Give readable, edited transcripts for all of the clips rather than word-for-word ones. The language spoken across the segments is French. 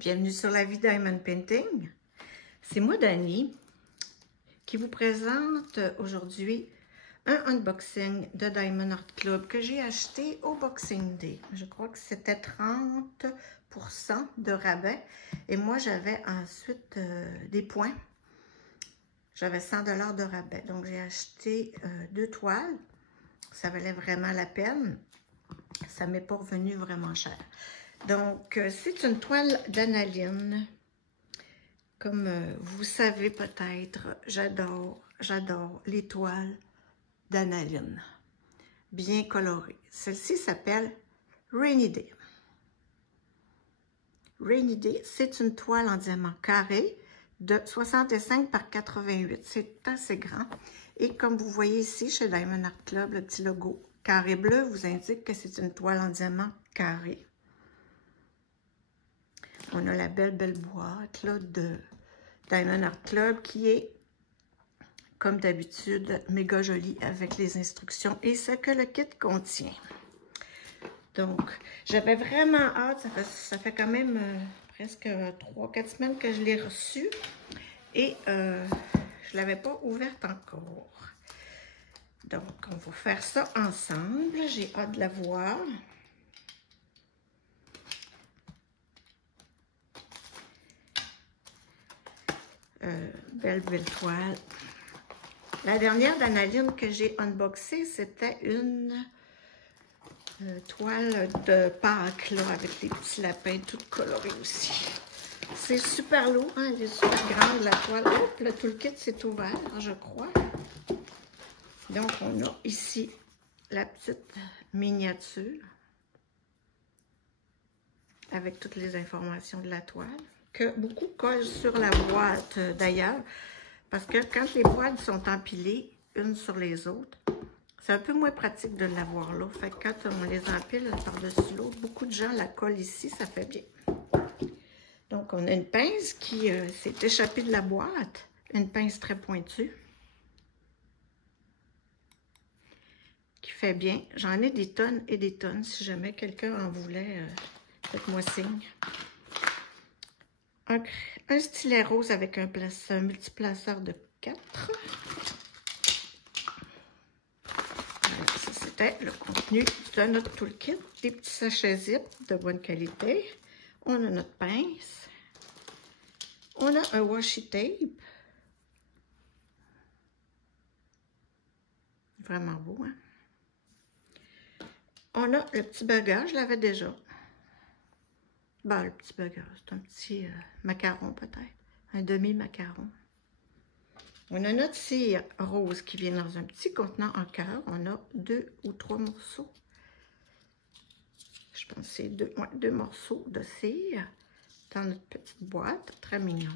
Bienvenue sur La Vie Diamond Painting. C'est moi, Dani, qui vous présente aujourd'hui un unboxing de Diamond Art Club que j'ai acheté au Boxing Day. Je crois que c'était 30% de rabais. Et moi, j'avais ensuite des points. J'avais 100 $ de rabais. Donc, j'ai acheté 2 toiles. Ça valait vraiment la peine. Ça ne m'est pas revenu vraiment cher. Donc, c'est une toile d'analine. Comme vous savez peut-être, j'adore les toiles d'analine. Bien colorées. Celle-ci s'appelle Rainy Day. Rainy Day, c'est une toile en diamant carré de 65 par 88. C'est assez grand. Et comme vous voyez ici, chez Diamond Art Club, le petit logo carré bleu vous indique que c'est une toile en diamant carré. On a la belle boîte là, de Diamond Art Club qui est, comme d'habitude, méga jolie avec les instructions et ce que le kit contient. Donc, j'avais vraiment hâte. Ça fait quand même presque 3-4 semaines que je l'ai reçue et je ne l'avais pas ouverte encore. Donc, on va faire ça ensemble. J'ai hâte de la voir. Belle toile. La dernière d'analine que j'ai unboxée, c'était une toile de Pâques, là, avec des petits lapins tout colorés aussi. C'est super lourd, hein? Elle est super grande, la toile. Hop, le toolkit s'est ouvert, je crois. Donc, on a ici la petite miniature avec toutes les informations de la toile, que beaucoup collent sur la boîte d'ailleurs, parce que quand les boîtes sont empilées une sur les autres, c'est un peu moins pratique de l'avoir là. Fait que quand on les empile par-dessus l'autre, beaucoup de gens la collent ici, ça fait bien. Donc, on a une pince qui s'est échappée de la boîte, une pince très pointue, qui fait bien. J'en ai des tonnes et des tonnes. Si jamais quelqu'un en voulait, faites-moi signe. Un stylet rose avec un multiplaceur de 4. Voilà, ça c'était le contenu de notre toolkit. Des petits sachets zip de bonne qualité. On a notre pince. On a un washi tape. Vraiment beau, hein? On a le petit bagage, je l'avais déjà. Ben, le petit bagage, c'est un petit macaron peut-être. Un demi-macaron. On a notre cire rose qui vient dans un petit contenant en cœur. On a 2 ou 3 morceaux. Je pense que c'est 2 morceaux de cire dans notre petite boîte. Très mignon.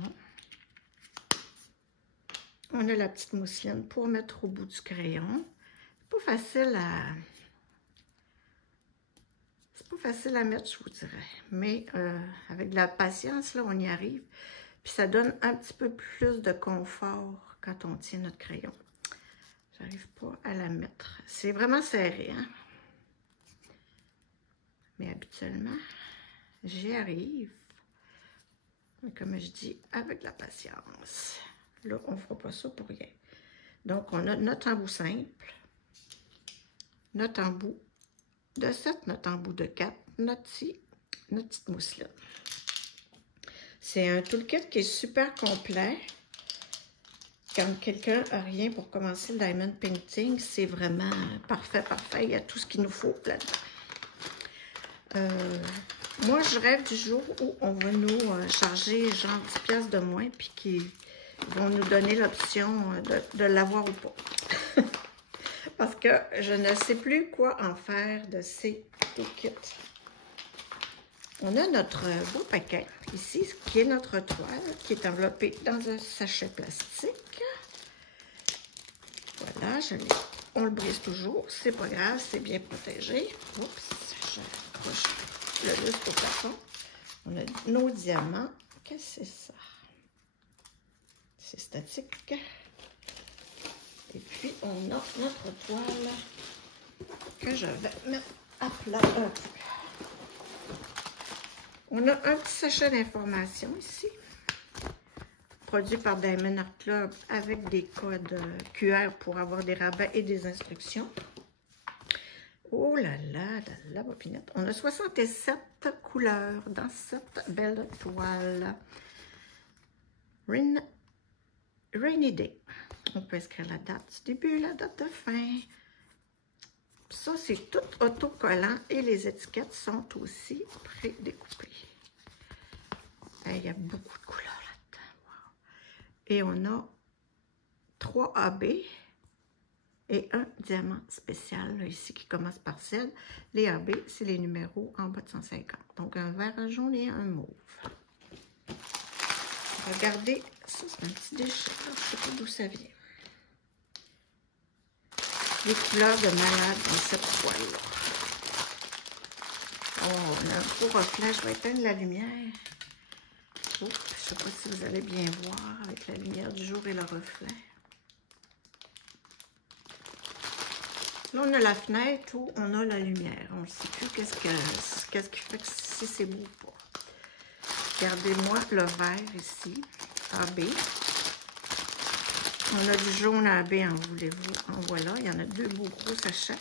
On a la petite mousseline pour mettre au bout du crayon. C'est pas facile à... C'est pas facile à mettre, je vous dirais. Mais avec de la patience, là, on y arrive. Puis ça donne un petit peu plus de confort quand on tient notre crayon. J'arrive pas à la mettre. C'est vraiment serré, hein? Mais habituellement, j'y arrive. Mais comme je dis, avec de la patience. Là, on ne fera pas ça pour rien. Donc, on a notre embout simple, notre embout de 7, notre embout de 4, notre petite mousseline. C'est un toolkit qui est super complet. Quand quelqu'un n'a rien pour commencer le Diamond Painting, c'est vraiment parfait. Il y a tout ce qu'il nous faut là-dedans. Moi, je rêve du jour où on va nous charger genre 10$ de moins puis qu'ils vont nous donner l'option de l'avoir ou pas. Parce que je ne sais plus quoi en faire de ces toolkits. On a notre beau paquet ici, qui est notre toile, qui est enveloppée dans un sachet plastique. Voilà, on le brise toujours, c'est pas grave, c'est bien protégé. Oups, j'accroche le lustre au plafond. On a nos diamants. Qu'est-ce que c'est ça? C'est statique. Et puis, on a notre toile que je vais mettre à plat un peu. On a un petit sachet d'informations ici, produit par Diamond Art Club avec des codes QR pour avoir des rabais et des instructions. Oh là là, de la bobinette. On a 67 couleurs dans cette belle toile. Rainy Day. On peut inscrire la date du début, la date de fin. Ça, c'est tout autocollant et les étiquettes sont aussi pré-découpées. Il y a beaucoup de couleurs là-dedans. Wow. Et on a 3 AB et un diamant spécial là, ici qui commence par celle. Les AB, c'est les numéros en bas de 150. Donc un vert, un jaune et un mauve. Regardez, ça c'est un petit déchet. Je ne sais pas d'où ça vient. Les couleurs de malade dans cette toile-là. Oh, on a un beau reflet. Je vais éteindre la lumière. Oh, je ne sais pas si vous allez bien voir avec la lumière du jour et le reflet. Là, on a la fenêtre où on a la lumière. On ne sait plus qu'est-ce qui fait que si c'est beau ou pas. Regardez-moi le vert ici, AB. On a du jaune AB, en voulez-vous? En voilà, il y en a 2 beaux gros sachets.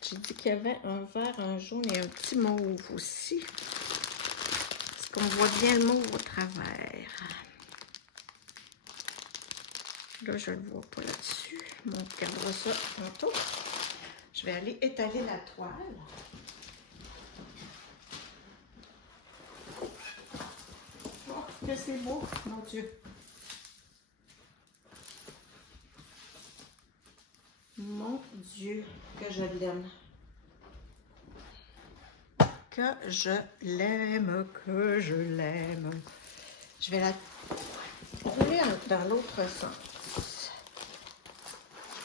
J'ai dit qu'il y avait un vert, un jaune et un petit mauve aussi. Est-ce qu'on voit bien le mauve au travers? Là, je ne le vois pas là-dessus. On regardera ça tantôt. Je vais aller étaler la toile. Oh, que c'est beau, mon Dieu. Mon Dieu, que je l'aime. Que je l'aime, que je l'aime. Je vais la rouler dans l'autre sens.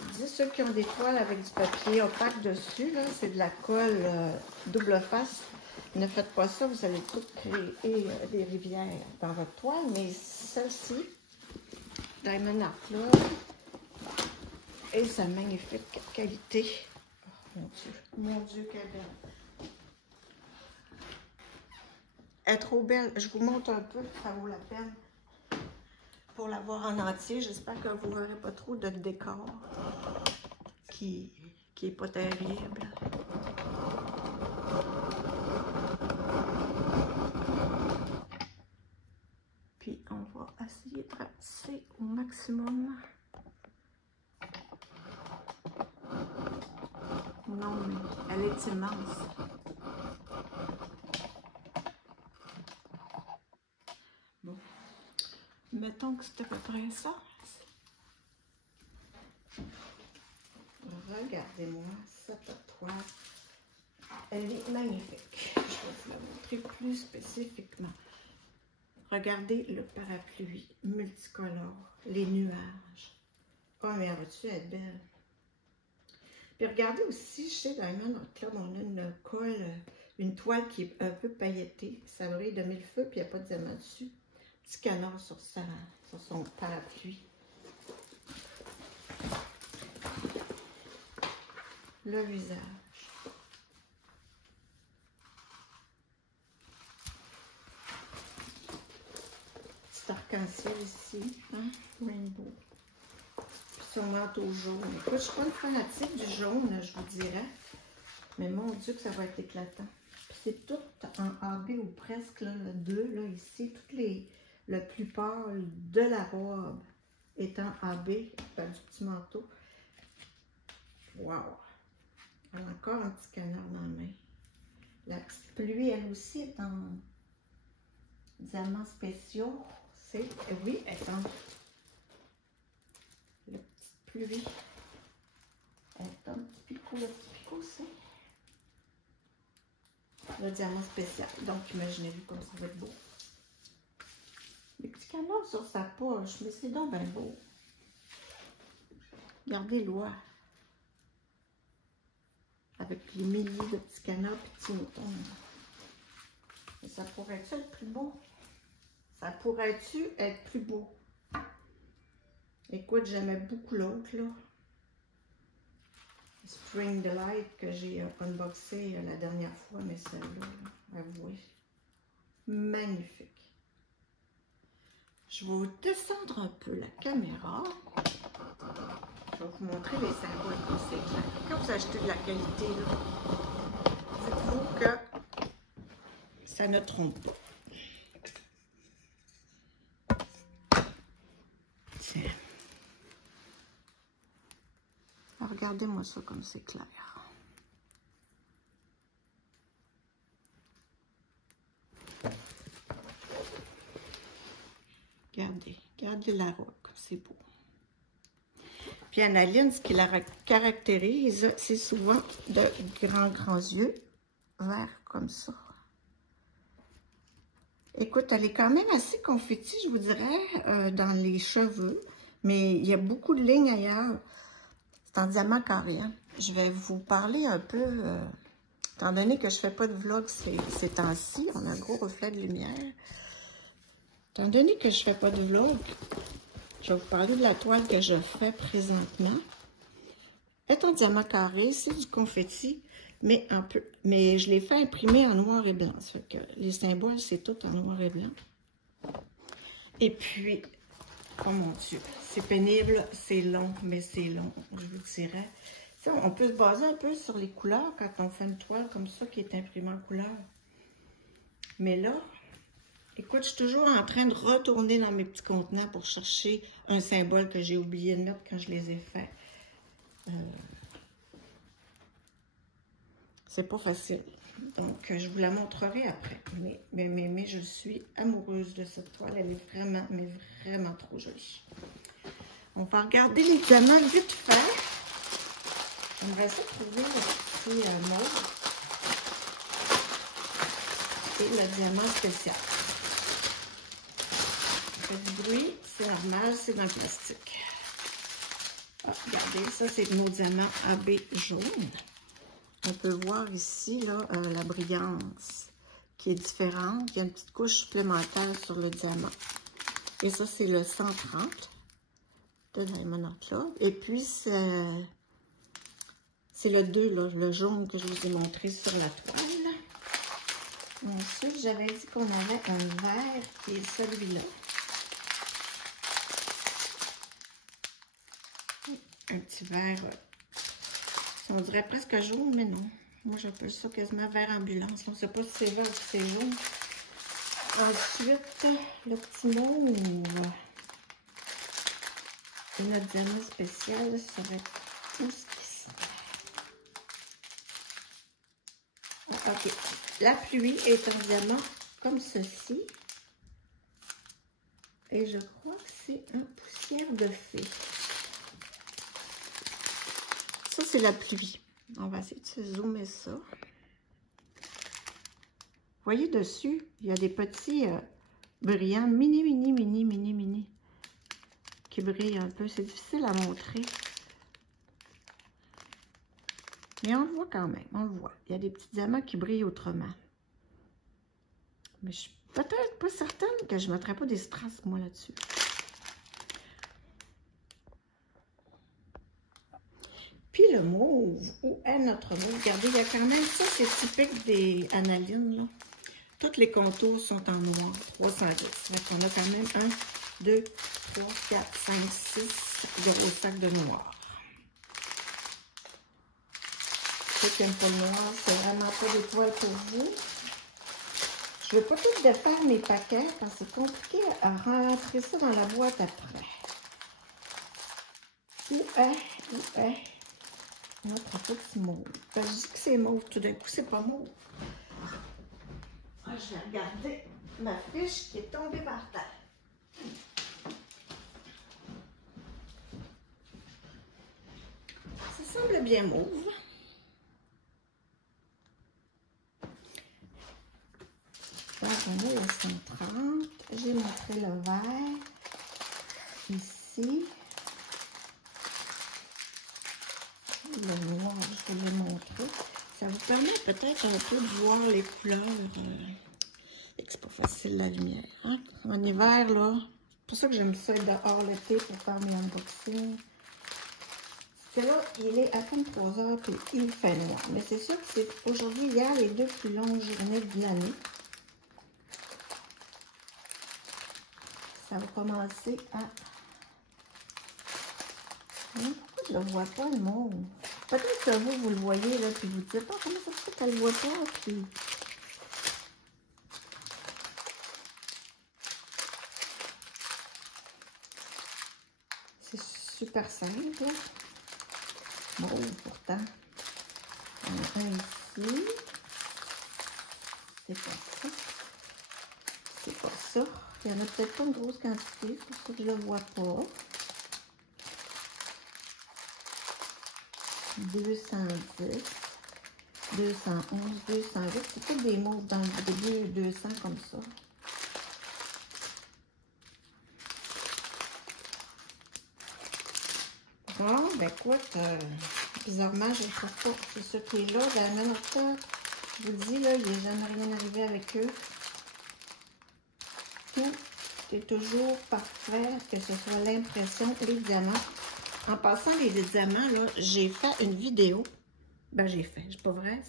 Je dis ceux qui ont des toiles avec du papier opaque dessus, c'est de la colle double face. Ne faites pas ça, vous allez tout créer des rivières dans votre toile. Mais celle-ci, Diamond Art Club, et sa magnifique qualité. Oh, mon Dieu, quelle belle. Elle est trop belle. Je vous montre un peu, ça vaut la peine pour la voir en entier. J'espère que vous n'aurez pas trop de décor qui est pas terrible. Puis on va essayer de ratisser au maximum. Non, mais elle est immense. Bon. Mettons que c'est à peu près ça. Regardez-moi cette toile. Elle est magnifique. Je vais vous la montrer plus spécifiquement. Regardez le parapluie multicolore, les nuages. Oh, mais elle va-tu être belle? Puis regardez aussi, chez Diamond Art Club, on a une colle, une toile qui est un peu pailletée. Ça brille de 1000 feux, puis il n'y a pas de diamant dessus. Petit canard sur son parapluie. Le visage. Petit arc-en-ciel ici, hein? Rainbow. Son manteau jaune. Écoute, je ne suis pas une fanatique du jaune, je vous dirais. Mais mon Dieu que ça va être éclatant. C'est tout en AB ou presque, là, le 2, là, ici. Le plus pâle de la robe est en AB, du petit manteau. Wow! Elle a encore un petit canard dans la main. La petite pluie, elle aussi, est en diamants spéciaux. Oui, elle est en... La petite pluie. Elle est un petit picot. Le petit picot, c'est le diamant spécial. Donc, imaginez-vous comme ça va être beau. Les petits canards sur sa poche, mais c'est donc bien beau. Regardez-le. Avec les milliers de petits canards et petits moutons. Mais ça pourrait-tu être plus beau? Ça pourrait-tu être plus beau? Écoute, j'aimais beaucoup l'autre, là. Spring Delight que j'ai unboxé la dernière fois, mais celle-là, avouez, magnifique. Je vais vous descendre un peu la caméra. Je vais vous montrer les symboles comme c'est clair. Quand vous achetez de la qualité, dites-vous que ça ne trompe pas. Tiens. Regardez-moi ça comme c'est clair. Regardez la robe, c'est beau. Puis Annaline, ce qui la caractérise, c'est souvent de grands yeux verts comme ça. Écoute, elle est quand même assez confetti, je vous dirais, dans les cheveux, mais il y a beaucoup de lignes ailleurs. C'est en diamant carré. Hein? Je vais vous parler un peu, étant donné que je ne fais pas de vlog ces temps-ci, on a un gros reflet de lumière. Étant donné que je ne fais pas de vlog, je vais vous parler de la toile que je fais présentement. Elle est en diamant carré, c'est du confetti, mais je l'ai fait imprimer en noir et blanc. Ça fait que les symboles, c'est tout en noir et blanc. Et puis, oh mon Dieu, c'est pénible, c'est long, mais c'est long, je vous dirais. Ça, on peut se baser un peu sur les couleurs quand on fait une toile comme ça qui est imprimée en couleur. Mais là, écoute, je suis toujours en train de retourner dans mes petits contenants pour chercher un symbole que j'ai oublié de mettre quand je les ai faits. C'est pas facile. Donc, je vous la montrerai après. Mais je suis amoureuse de cette toile. Elle est vraiment, mais vraiment trop jolie. On va regarder les diamants vite fait. J'aimerais ça trouver le petit mauve. Et le diamant spécial. Ça fait du bruit, c'est normal, c'est dans le plastique. Ah, regardez, ça c'est nos diamants AB jaune. On peut voir ici là, la brillance qui est différente. Il y a une petite couche supplémentaire sur le diamant. Et ça, c'est le 130 de Diamond Art Club. Et puis, c'est le 2, là, le jaune que je vous ai montré sur la toile. Ensuite, j'avais dit qu'on avait un vert qui est celui-là. Un petit vert... on dirait presque jaune, mais non. Moi, j'appelle ça quasiment vert ambulance. On ne sait pas si c'est vert ou si c'est jaune. Ensuite, le petit mauve. Et notre diamant spécial serait tout ce qui serait. OK. La pluie est en diamant comme ceci. Et je crois que c'est un poussière de fée. Ça, c'est la pluie. On va essayer de se zoomer ça. Vous voyez dessus, il y a des petits brillants mini, qui brillent un peu. C'est difficile à montrer. Mais on le voit quand même, on le voit. Il y a des petits diamants qui brillent autrement. Mais je suis peut-être pas certaine que je ne mettrais pas des strass, moi, là-dessus. Puis le mauve, où est notre mauve? Regardez, il y a quand même, ça c'est typique des Annaline, là. Tous les contours sont en noir, 310. Donc on a quand même 1, 2, 3, 4, 5, 6 gros sacs de noir. Ceux qui n'aiment pas le noir, c'est vraiment pas des toiles pour vous. Je ne veux pas tout défaire mes paquets parce que c'est compliqué à rentrer ça dans la boîte après. Où est notre petit mauve? Ben, je dis que c'est mauve, tout d'un coup, c'est pas mauve. Ah, je vais regarder ma fiche qui est tombée par terre. Ça semble bien mauve. Donc, on a le 130. J'ai montré le vert. Ici. Le noir, je vais le montrer. Ça vous permet peut-être un peu de voir les couleurs. C'est pas facile la lumière. Hein? En hiver, là, c'est pour ça que j'aime ça être dehors l'été pour faire mes unboxings. que là, il est à peine 3 heures puis il fait noir. Mais c'est sûr que c'est aujourd'hui, hier, les 2 plus longues journées de l'année. Ça va commencer à... Pourquoi je ne le vois pas, le mauve? Peut-être que vous le voyez, là, puis vous ne dites pas comment ça se fait qu'elle ne le voit pas, puis... C'est super simple, là. Mauve, pourtant. On a un ici. C'est pas ça. C'est pas ça. Il n'y en a peut-être pas une grosse quantité, c'est pour ça que je ne le vois pas. 210, 211, 208. C'est pas des mauves dans le début 200 comme ça. Bon, ben écoute, bizarrement, je ne trouve pas. C'est ce qui est là, dans la même hauteur. Je vous dis, là, il n'est jamais rien arrivé avec eux. Tout est toujours parfait, que ce soit l'impression, les diamants. En passant les diamants, là, j'ai fait une vidéo. Ben, c'est pas vrai,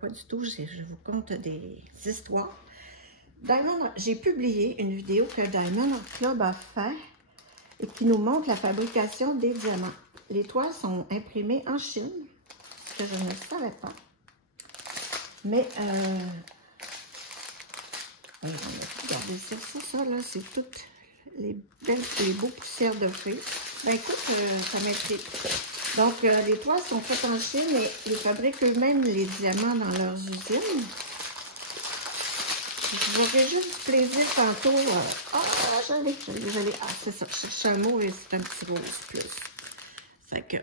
pas du tout. Je vous conte des histoires. J'ai publié une vidéo que Diamond Art Club a fait et qui nous montre la fabrication des diamants. Les toiles sont imprimées en Chine, ce que je ne savais pas. Mais, regardez ça là, c'est toutes les beaux poussières de feuilles. Ben écoute, ça m'intrigue. Donc, les toiles sont faites en Chine et ils fabriquent eux-mêmes les diamants dans leurs usines. Je vous aurais juste du plaisir tantôt. J'allais. Ah, c'est ça, je cherche un mot et c'est un petit rose plus. Fait que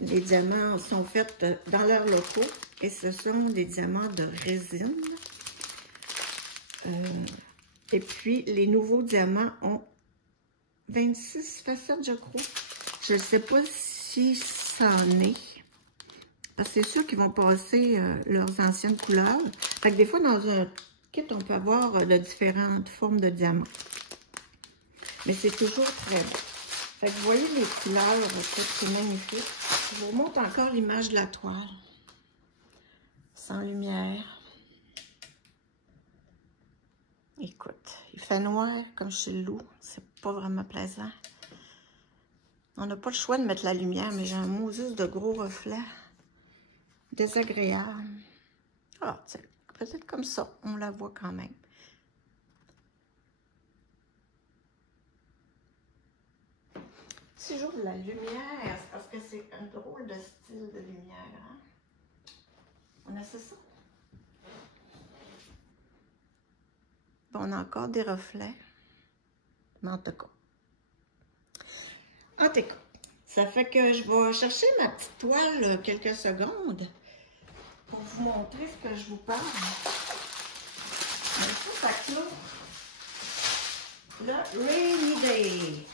les diamants sont faits dans leurs locaux et ce sont des diamants de résine. Et puis, les nouveaux diamants ont 26 facettes, je crois. Je ne sais pas si ça en est. Parce que c'est sûr qu'ils vont passer leurs anciennes couleurs. Fait que des fois, dans un kit, on peut avoir de différentes formes de diamants. Mais c'est toujours très beau. Fait que vous voyez les couleurs, c'est magnifique. Je vous montre encore l'image de la toile. Sans lumière. Écoute, il fait noir comme chez le loup. C'est pas vraiment plaisant. On n'a pas le choix de mettre la lumière, mais j'ai un Moses de gros reflets. Désagréable. Ah, peut-être comme ça, on la voit quand même. Si j'ouvre la lumière, c'est parce que c'est un drôle de style de lumière. Hein? On a ça. Bon, on a encore des reflets. Mais en tout cas. Ça fait que je vais chercher ma petite toile quelques secondes pour vous montrer ce que je vous parle. Ça clôt le Rainy Day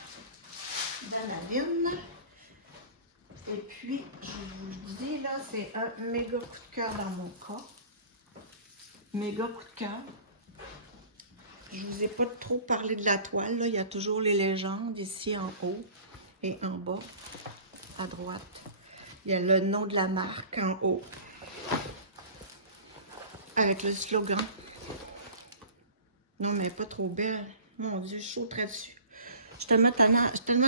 d'Analine. Et puis, je vous dis, là, c'est un méga coup de cœur dans mon cas. Méga coup de cœur. Je vous ai pas trop parlé de la toile, là. Il y a toujours les légendes ici en haut et en bas, à droite. Il y a le nom de la marque en haut, avec le slogan. Non, mais pas trop belle. Mon Dieu, je sauterais dessus. Je suis tellement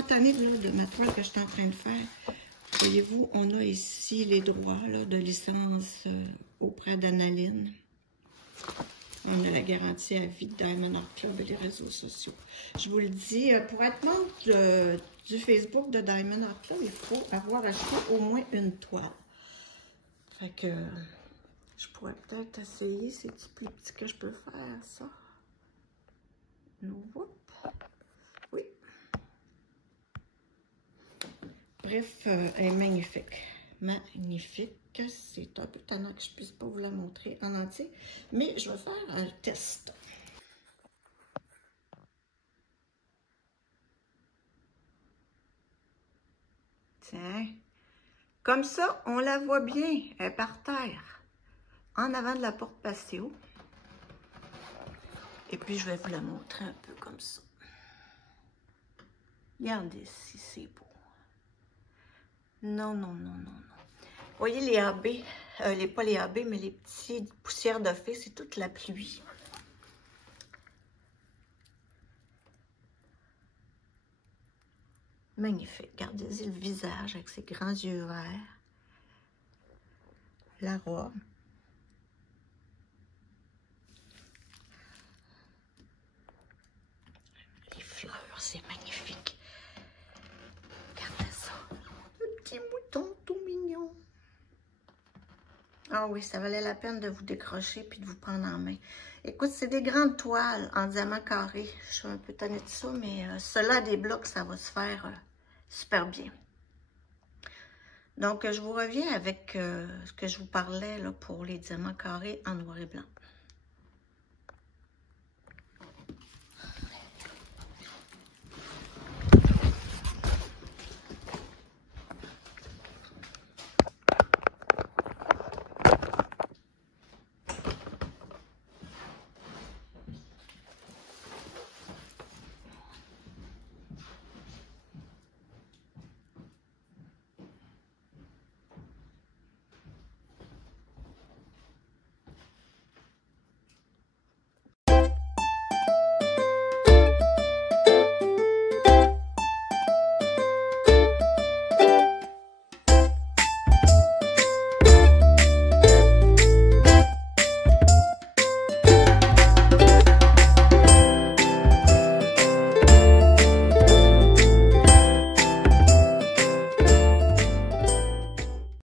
tannée de ma toile que je suis en train de faire. Voyez-vous, on a ici les droits là, de licence auprès d'Analine. On a la garantie à vie de Diamond Art Club et les réseaux sociaux. Je vous le dis, pour être membre du Facebook de Diamond Art Club, il faut avoir acheté au moins une toile. Fait que je pourrais peut-être essayer, c'est plus petit que je peux faire ça. Oui. Bref, elle est magnifique. Magnifique. C'est un peu tannant que je ne puisse pas vous la montrer en entier, mais je vais faire un test. Tiens, comme ça, on la voit bien, elle est par terre, en avant de la porte patio. Et puis, je vais vous la montrer un peu comme ça. Regardez si c'est beau. Non, non, non, non, non. Vous voyez les AB, pas les AB, mais les petites poussières de fée, c'est toute la pluie. Magnifique. Regardez-y le visage avec ses grands yeux verts. La robe. Les fleurs, c'est magnifique. Regardez ça. Le petit mouton tout mignon. Ah oui, ça valait la peine de vous décrocher puis de vous prendre en main. Écoute, c'est des grandes toiles en diamant carré. Je suis un peu tannée de ça, mais cela des blocs, ça va se faire super bien. Donc, je vous reviens avec ce que je vous parlais là, pour les diamants carrés en noir et blanc.